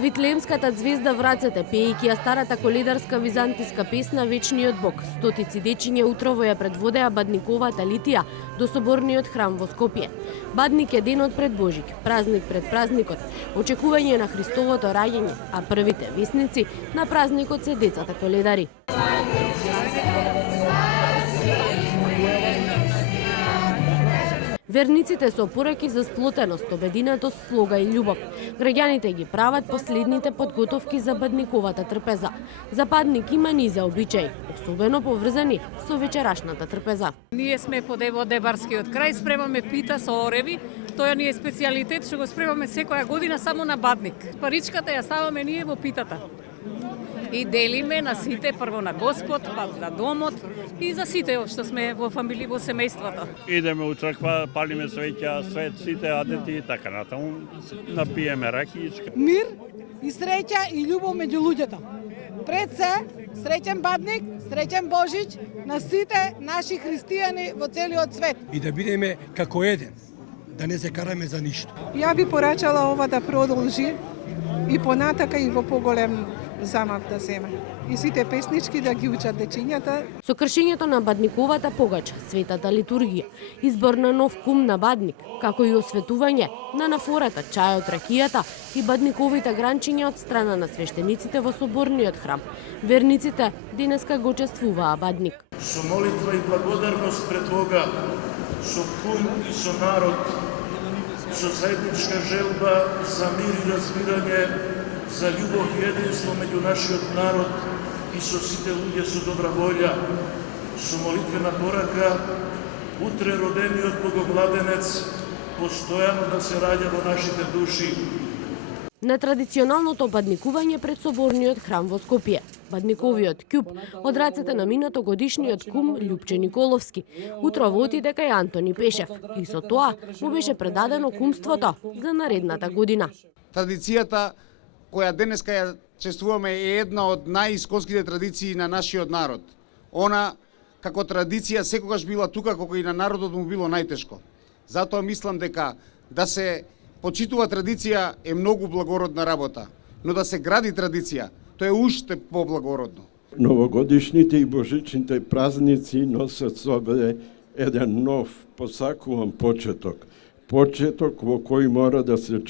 Витлеемската звезда в рацете, пеејќи ја старата коледарска византиска песна Вечниот Бог, стотици дечиња утрово ја предводеа бадниковата литија до соборниот храм во Скопје. Бадник е денот пред Божик, празник пред празникот, очекување на Христовото раѓање, а првите весници на празникот се децата коледари. Верниците со пораки за сплотеност, обединетост, слога и љубов. Граѓаните ги прават последните подготовки за бадниковата трпеза. За бадник има низа обичаи, особено поврзани со вечерашната трпеза. Ние сме по Деварскиот крај, спремаме пита со ореви. Тоа ни е специјалитет што го спремаме секоја година само на бадник. Паричката ја ставаме ние во питата. И делиме на сите, прво на Господ, па на домот и за сите што сме во фамилија, во семејството. Идеме у црква, палиме свеќа, свет, сите адети и така натаму, напиеме ракијичка. Мир и среќа и љубов меѓу луѓето. Пред се, среќен бадник, среќен Божич на сите наши христијани во целиот свет. И да бидеме како еден, да не се караме за ништо. Ја би порачала ова да продолжи и понатака и во поголем замав да земе. И сите песнички да ги учат дечињата. Со кршењето на бадниковата погача, светата литургија, избор на нов кум на бадник, како и осветување на нафората, чајот, ракијата и бадниковите гранчиња од страна на свештениците во соборниот храм. Верниците денеска го чествуваа бадник. Со молитва и благодарност пред Бога, со кум и со народ, со заедничка желба за мир и разбирање, за љубов и единство меѓу нашиот народ и со сите луѓе со добра волја, со молитвена порака, утре родениот Боговладенец постојано да се раѓа во нашите души. На традиционалното бадникување пред соборниот храм во Скопје, бадниковиот ќуб од рацете на минатогодишниот кум Љупче Николовски утрово отиде кај Антони Пешев и со тоа му беше предадено кумството за наредната година. Традицијата која денеска ја чествуваме е една од најисконските традиции на нашиот народ. Она како традиција секогаш била тука кога и на народот му било најтешко. Затоа мислам дека да се почитува традиција е многу благородна работа, но да се гради традиција, тоа е уште поблагородно. Новогодишните и божичните празници носат собе еден нов, посакуван почеток. Почеток во кој мора да се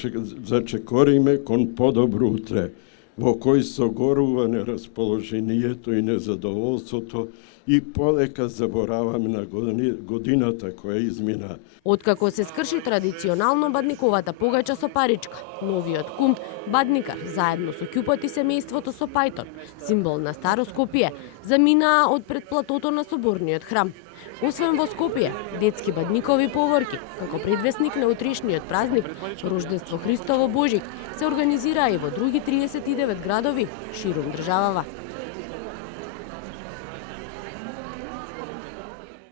зачекориме кон подобро утре, во кој согорува нерасположението и незадоволството и полека забораваме на годината која измина. Откако се скрши традиционално бадниковата погача со паричка, новиот кум, бадникар, заедно со ќупот и семејството со пајтон, символ на Старо Скопје, заминаа од предплатото на соборниот храм. Освен во Скопје, детски бадникови поворки, како предвесник на утрешниот празник, Рождество Христово Божик, се организираа и во други 39 градови ширум државава.